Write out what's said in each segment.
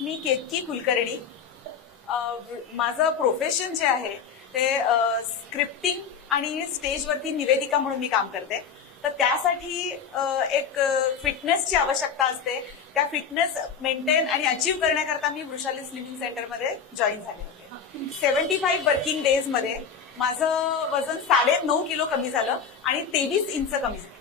मी केतकी कुलकर्णी. माझं प्रोफेशन जे आहे ते स्क्रिप्टिंग आणि स्टेजवरती निवेदिका म्हणून मी काम करते. तर त्यासाठी एक फिटनेसची आवश्यकता असते. त्या फिटनेस मेंटेन आणि अचीव्ह करण्याकरता मी वृषाली स्लिमिंग सेंटरमध्ये जॉईन झाले होते. 75 वर्किंग डेज मध्ये माझं वजन 9.5 किलो कमी झालं आणि 23 इंच कमी झालं.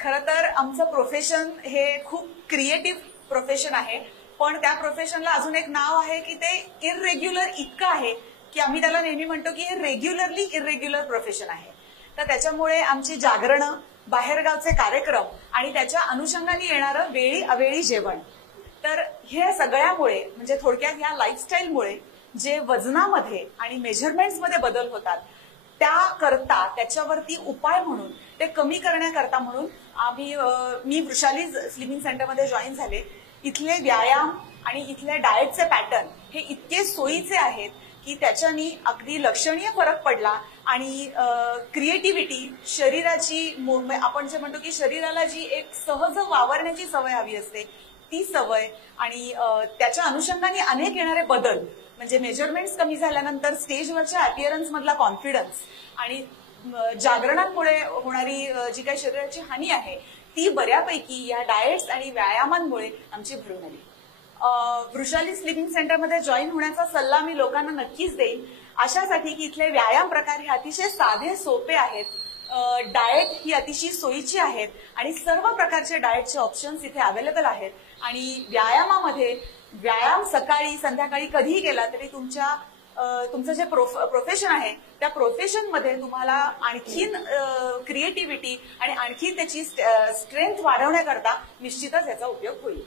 खरं तर आमचं प्रोफेशन हे खूप क्रिएटिव्ह प्रोफेशन आहे, पण त्या प्रोफेशनला अजून एक नाव आहे की ते इररेग्युलर इतकं आहे की आम्ही त्याला नेहमी म्हणतो की हे रेग्युलरली इररेग्युलर प्रोफेशन आहे. तर त्याच्यामुळे आमची जागरणं, बाहेरगावचे कार्यक्रम आणि त्याच्या अनुषंगाने येणारं वेळी अवेळी जेवण, तर हे सगळ्यामुळे म्हणजे थोडक्यात ह्या लाईफस्टाईलमुळे जे वजनामध्ये आणि मेजरमेंट्समध्ये बदल होतात त्याकरता त्याच्यावरती उपाय म्हणून ते कमी करण्याकरता म्हणून मी वृषाली स्लिमिंग सेंटरमध्ये जॉईन झाले. इथले व्यायाम आणि इथले डाएटचे पॅटर्न हे इतके सोयीचे आहेत की त्याच्यानी अगदी लक्षणीय फरक पडला आणि क्रिएटिव्हिटी, शरीराची आपण जे म्हणतो की शरीराला जी एक सहज वावरण्याची सवय हवी असते ती सवय आणि त्याच्या अनुषंगाने अनेक येणारे बदल म्हणजे मेजरमेंट्स कमी झाल्यानंतर स्टेजवरच्या अपीअरन्स मधला कॉन्फिडन्स आणि जागरणांमुळे होणारी जी काही शरीराची हानी आहे ती बऱ्यापैकी या डाएट्स आणि व्यायामांमुळे आमची भरून आली. वृषाली स्लिमिंग सेंटरमध्ये जॉईन होण्याचा सल्ला मी लोकांना नक्कीच देईन, अशासाठी की इथले व्यायाम प्रकार हे अतिशय साधे सोपे आहेत, डाएट ही अतिशय सोयीची आहेत आणि सर्व प्रकारचे डाएटचे ऑप्शन्स इथे अवेलेबल आहेत. आणि व्यायामामध्ये व्यायाम सकाळी संध्याकाळी कधीही केला तरी तुमचं जे प्रोफेशन आहे त्या प्रोफेशनमध्ये तुम्हाला आणखीन क्रिएटिव्हिटी आणि आणखी त्याची स्ट्रेंथ वाढवण्याकरता निश्चितच याचा उपयोग होईल.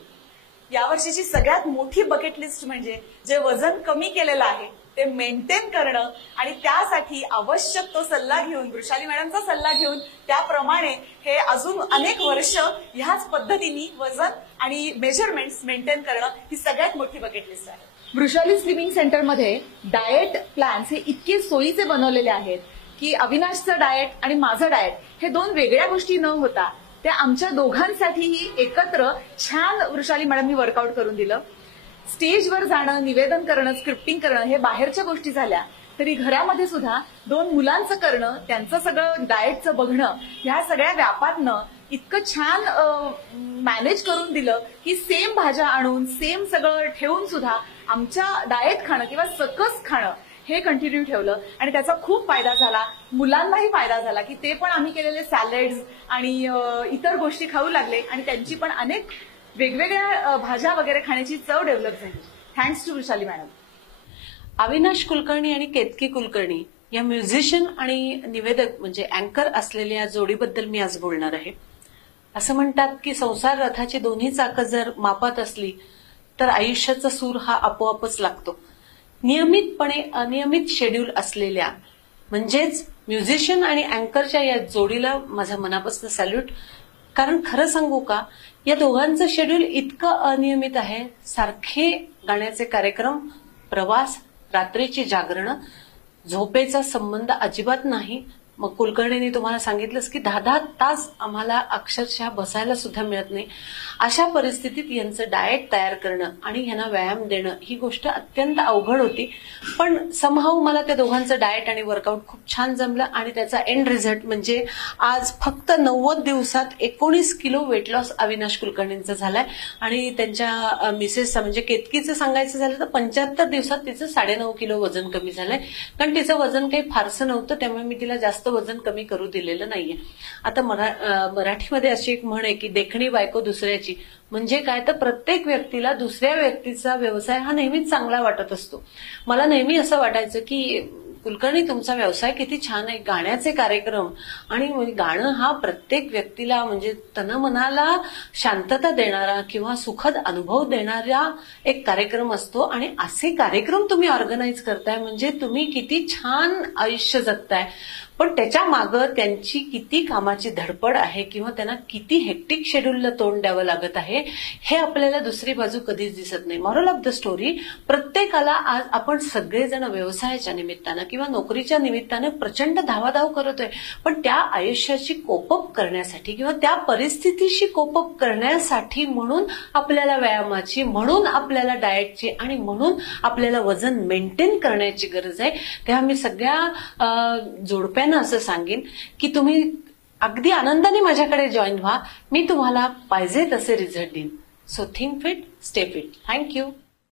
यावर्षीची सगळ्यात मोठी बकेट लिस्ट म्हणजे जे वजन कमी केलेलं आहे ते मेंटेन करणं आणि त्यासाठी आवश्यक तो सल्ला घेऊन, वृषाली मॅडमचा सल्ला घेऊन त्याप्रमाणे हे अजून अनेक वर्ष ह्याच पद्धतीने वजन आणि मेजरमेंट्स मेंटेन करणं ही सगळ्यात मोठी बकेट लिस्ट आहे. वृषाली स्लिमिंग सेंटरमध्ये डाएट प्लॅन्स हे इतके सोयीचे बनवलेले आहेत की अविनाशचं डाएट आणि माझं डाएट हे दोन वेगळ्या गोष्टी न होता त्या आमच्या दोघांसाठीही एकत्र छान वृषाली मॅडमनी वर्कआउट करून दिलं. स्टेजवर जाणं, निवेदन करणं, स्क्रिप्टिंग करणं हे बाहेरच्या गोष्टी झाल्या तरी घरामध्ये सुद्धा 2 मुलांचं करणं, त्यांचं सगळं डाएटचं बघणं, ह्या सगळ्या व्यापातनं इतकं छान मॅनेज करून दिलं की सेम भाज्या आणून सेम सगळं ठेवून सुद्धा आमच्या डाएट खाणं किंवा सकस खाणं हे कंटिन्यू ठेवलं आणि त्याचा खूप फायदा झाला. मुलांनाही फायदा झाला की ते पण आम्ही केलेले सॅलड्स आणि इतर गोष्टी खाऊ लागले आणि त्यांची पण अनेक वेगवेगळ्या भाज्या वगैरे खाण्याची चव डेव्हलप झाली. Thanks to Vrushali madam. Avinash Kulkarni आणि केतकी कुलकर्णी या म्युझिशियन आणि निवेदक म्हणजे अँकर असलेल्या जोडीबद्दल मी आज बोलणार आहे. असं म्हणतात की संसार रथाची दोन्ही चाकं जर मापात असली तर आयुष्याचा सूर हा आपोआपच लागतो. नियमितपणे अनियमित शेड्यूल असलेल्या म्हणजेच म्युझिशियन आणि अँकरच्या या जोडीला माझ्या मनापासून सॅल्यूट. कारण खरं सांगू का, या दोघांचं शेड्यूल इतकं अनियमित आहे. सारखे गाण्याचे कार्यक्रम, प्रवास, रात्रीची जागरणं, झोपेचा संबंध अजिबात नाही. मग कुलकर्णींनी तुम्हाला सांगितलंच की 10-10 तास आम्हाला अक्षरशः बसायला सुद्धा मिळत नाही. अशा परिस्थितीत यांचं डाएट तयार करणं आणि यांना व्यायाम देणं ही गोष्ट अत्यंत अवघड होती. पण समहाऊ मला त्या दोघांचं डाएट आणि वर्कआउट खूप छान जमलं आणि त्याचा एंड रिझल्ट म्हणजे आज फक्त 90 दिवसात 19 किलो वेट लॉस अविनाश कुलकर्णींचा झालाय आणि त्यांच्या मिसेसचा म्हणजे केतकीचं सांगायचं झालं तर 75 दिवसात तिचं 9.5 किलो वजन कमी झालंय. कारण तिचं वजन काही फारसं नव्हतं त्यामुळे मी तिला जास्त वजन कमी करू दिलेलं नाहीये. आता मराठीमध्ये अशी एक म्हण आहे की देखणी बायको दुसऱ्याची. म्हणजे काय तर प्रत्येक व्यक्तीला दुसऱ्या व्यक्तीचा व्यवसाय हा नेहमीच चांगला वाटत असतो. मला नेहमी असं वाटायचं की कुलकर्णी तुमचा व्यवसाय किती छान आहे, गाण्याचे कार्यक्रम आणि गाणं हा प्रत्येक व्यक्तीला म्हणजे तनमनाला शांतता देणारा किंवा सुखद अनुभव देणारा एक कार्यक्रम असतो आणि असे कार्यक्रम तुम्ही ऑर्गनाईज करताय म्हणजे तुम्ही किती छान आयुष्य जगताय. पण त्याच्या मागं त्यांची किती कामाची धडपड आहे किंवा त्यांना किती हेक्टिक शेड्यूलला तोंड द्यावं लागत आहे हे आपल्याला दुसरी बाजू कधीच दिसत नाही. मॉरल ऑफ द स्टोरी, प्रत्येकाला आज आपण सगळेजण व्यवसायाच्या निमित्तानं किंवा नोकरीच्या निमित्तानं प्रचंड धावाधाव करतोय, पण त्या आयुष्याची कोपअप करण्यासाठी किंवा त्या परिस्थितीशी कोपअप करण्यासाठी म्हणून आपल्याला व्यायामाची, म्हणून आपल्याला डाएटची आणि म्हणून आपल्याला वजन मेंटेन करण्याची गरज आहे. तेव्हा मी सगळ्या जोडप्यांना असं सांगेन की तुम्ही अगदी आनंदाने माझ्याकडे जॉईन व्हा. मी तुम्हाला पाहिजे तसे रिझल्ट देईन. So think fit, stay fit. Thank you.